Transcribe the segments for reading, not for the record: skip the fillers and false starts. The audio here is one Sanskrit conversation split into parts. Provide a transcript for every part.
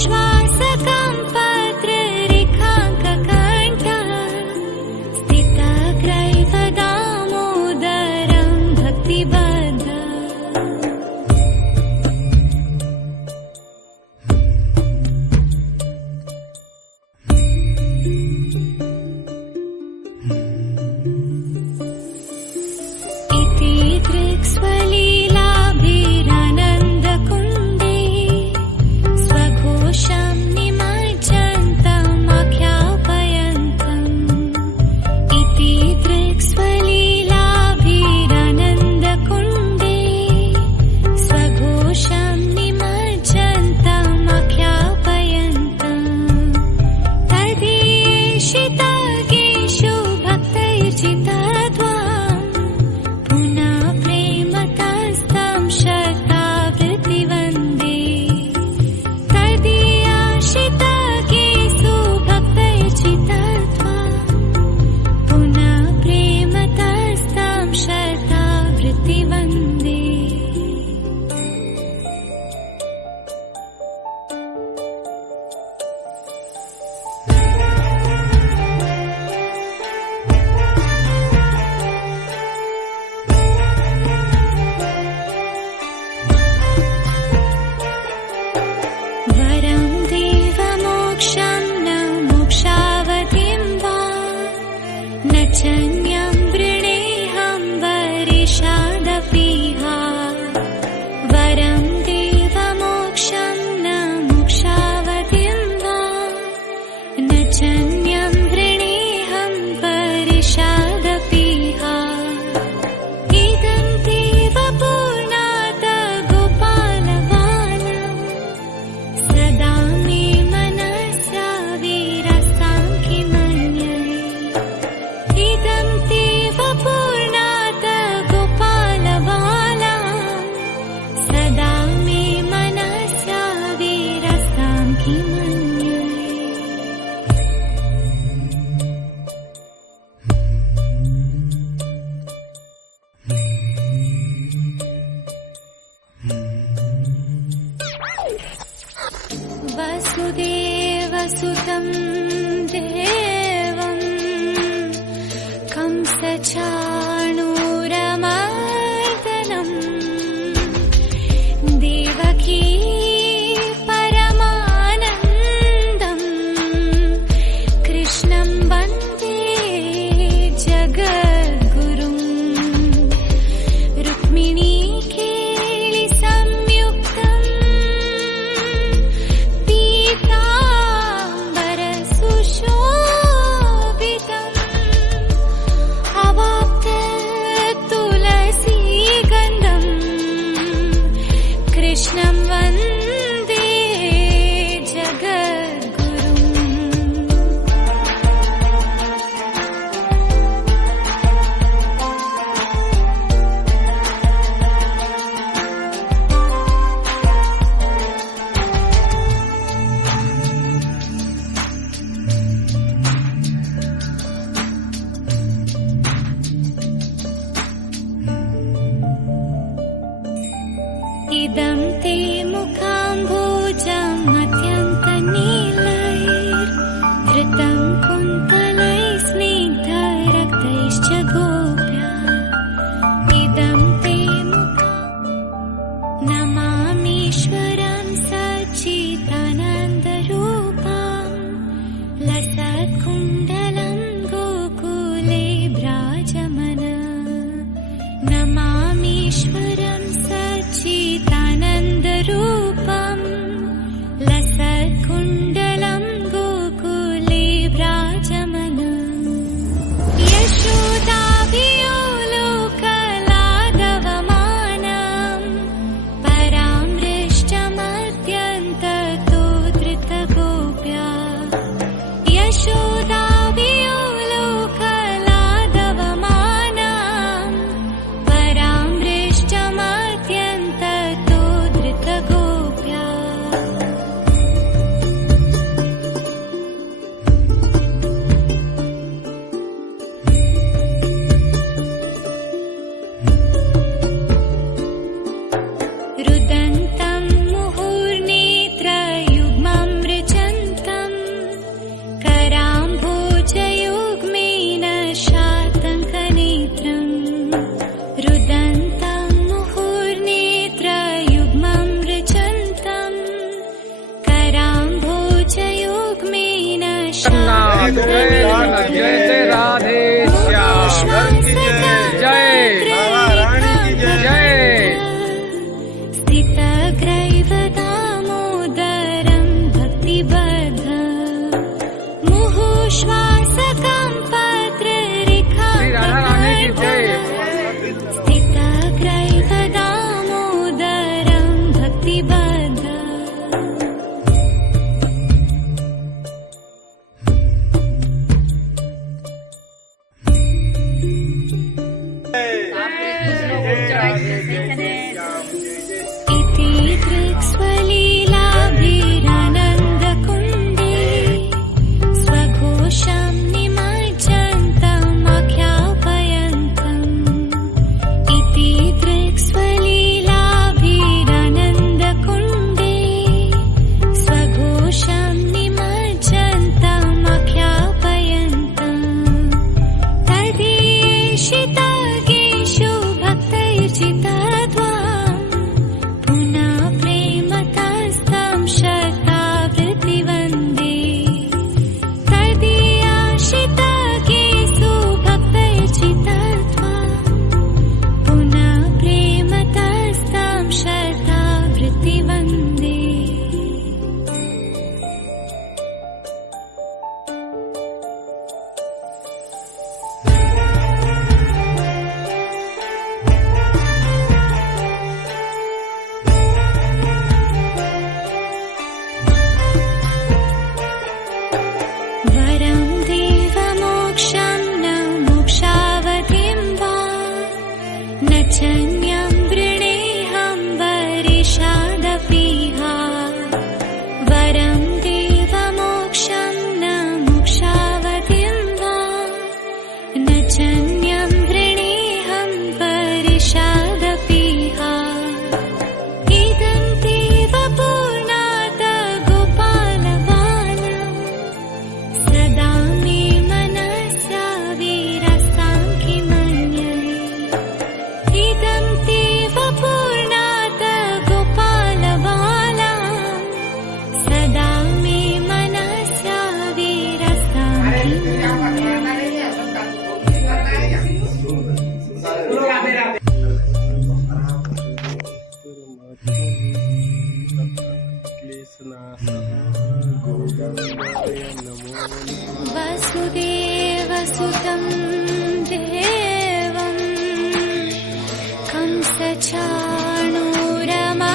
श्वासकं पत्ररेखाङ्ककण्ठः स्थितग्रैव दामोदरं भक्तिबद्ध इति दृक्स्वलीलाभिरानन्दकुण्डे स्वघोषं निमज्जन्तमख्यापयन्तम् इति दृक्स्वलीलाभिरानन्दकुण्डे स्वघोषं निमज्जन्तमख्यापयन्तम् तदीशितगेषु भक्तैर्चित्तत्वाम् पुनः प्रेमतस्तं शतावृत्तिवन्दे तदीयाशितगेषु भक्तैर्चित्तत्वाम् पुनः प्रेमतस्तं शतावृत्तिवन्दे वरं देवमोक्षं न मोक्षावधिं वा न चन्यं वृणेऽहं वरिषादपीहा वरं देवमोक्षं न मोक्षावधिं वा न चन्यं वृणेऽहं वरिषादपीहा इदं देवपूर्णात् गोपालबालम् सदा मे मनसा वीरसां किमन्ये इदं देवपूर्णात् गोपालबालम् सदा मे मनसा वीरसां किमन्ये वसुदेवसुतं देवं कंसचाणूरमर्दनं देवकी परमानन्दं कृष्णं वन्दे जगद्गुरुं रुक्मिणी केलिसंयुक्तं पीताम्बरसुशोभितम् अवाप्य जगन्नाथ जय जगन्नाथ जय जय राधे श्याम जय जय स्थितग्रैव दामोदरं भक्तिबद्ध मुहुश्वासकं पत्ररेखा श्री राधा रानी की जय स्थितग्रैव दामोदरं भक्तिबद्ध इति दृक्स्वलीलाभिरानन्दकुण्डे स्वघोषं निमज्जन्तमाख्यापयन्तम् इति दृक्स्वलीलाभिरानन्दकुण्डे स्वघोषं निमज्जन्तमाख्यापयन्तम् तदीशितागेषु भक्तैर्जितत्वाम् पुनः प्रेमतस्तं शतावृत्तिवन्दे तदीयाशितागेषु भक्तैर्जितत्वाम् पुनः प्रेमतस्तं शतावृत्तिवन्दे वरं देवमोक्षं न मोक्षावधिं वा न चन्यं वृणेऽहं वरिषादपीहा वरं देवमोक्षं न मोक्षावधिं वा न चन्यं वृणेऽहं वरिषादपीहा इदं देव पूर्णात् गोपालबालम् सदा मे मनसा वीरसां किमन्ये इदं देव पूर्णात् गोपालबालम् सदा मे मनसा वीरसां वसुदेवसुतं देवं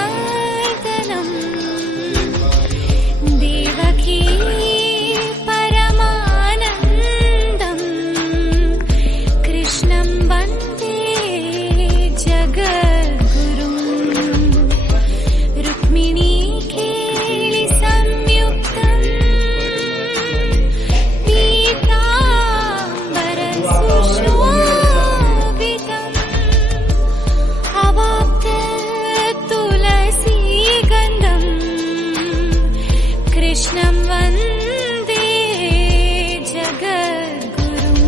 कंसचाणूरमर्दनम् देवकी परमानन्दम् कृष्णं वन्दे जगद्गुरुम् रुक्मिणी केळि संयुक्तम् पीताम्बरसुशोभितम् अवाप्य तुलसीगन्धम् कृष्णं वन्दे जगद्गुरुम्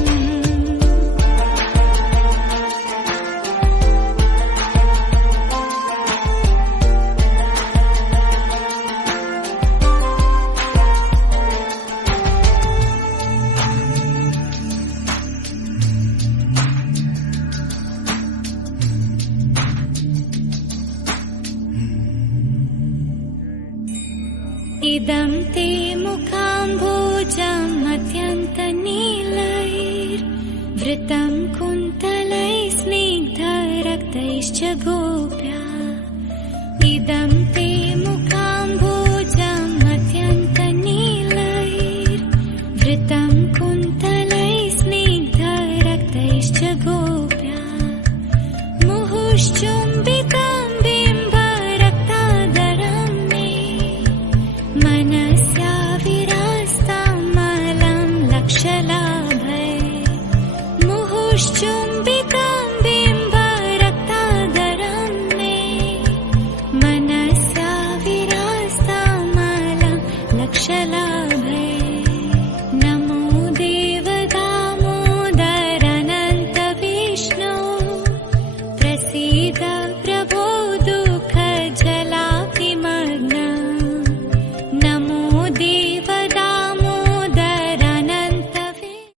इदं ते मुखाम्भोजम् अत्यन्तनीलैर्वृतं कुन्तलैः स्निग्धरक्तैश्च गोप्या इदं ते